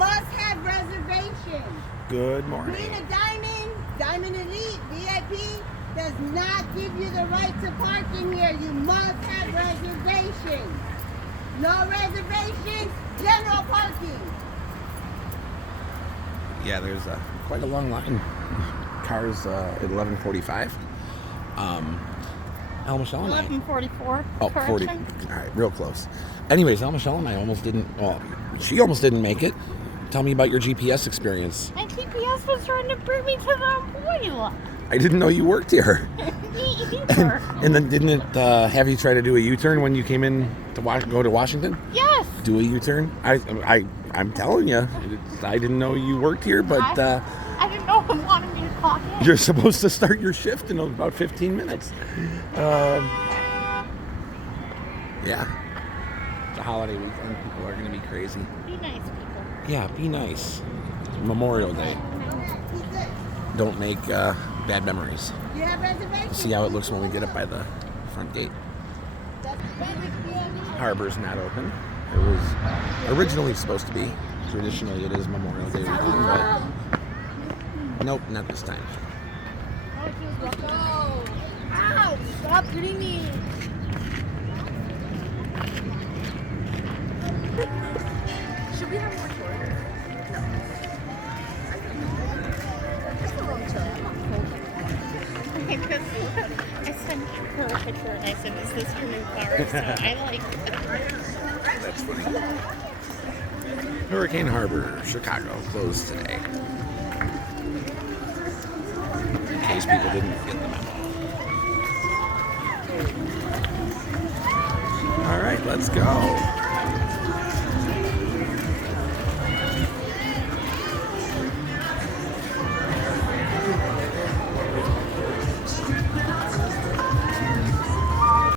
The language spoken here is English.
must have reservations. Good morning. Being a Diamond Elite, VIP, does not give you the right to park in here. You must have reservations. No reservations, general parking. Yeah, there's quite a long line. Cars at 11:45. Al Michelle and I. 11:44. Oh, 40. All right, real close. Anyways, Al Michelle and I almost didn't. Well, she almost didn't make it. Tell me about your GPS experience. My GPS was trying to bring me to the boil. I didn't know you worked here. Me either. And then didn't it have you try to do a U-turn when you came in to go to Washington? Yes. Do a U-turn? I'm telling you, I didn't know you worked here, but I didn't know it wanted me to clock in. you're supposed to start your shift in about 15 minutes. Yeah. It's a holiday weekend. People are going to be crazy. Be nice, people. Yeah, be nice. Memorial Day. Don't make bad memories. You have reservations? See how it looks when we get up by the front gate. Harbor's not open. It was originally supposed to be. Traditionally, it is Memorial Day weekend, but nope, not this time. Ow! Stop hitting me. Should we have more tours? No. It's a little chill. I sent her a picture and I said, "Is this your new car?" So I like it. That's funny. Hurricane Harbor, Chicago, closed today. In case people didn't get the memo. All right, let's go.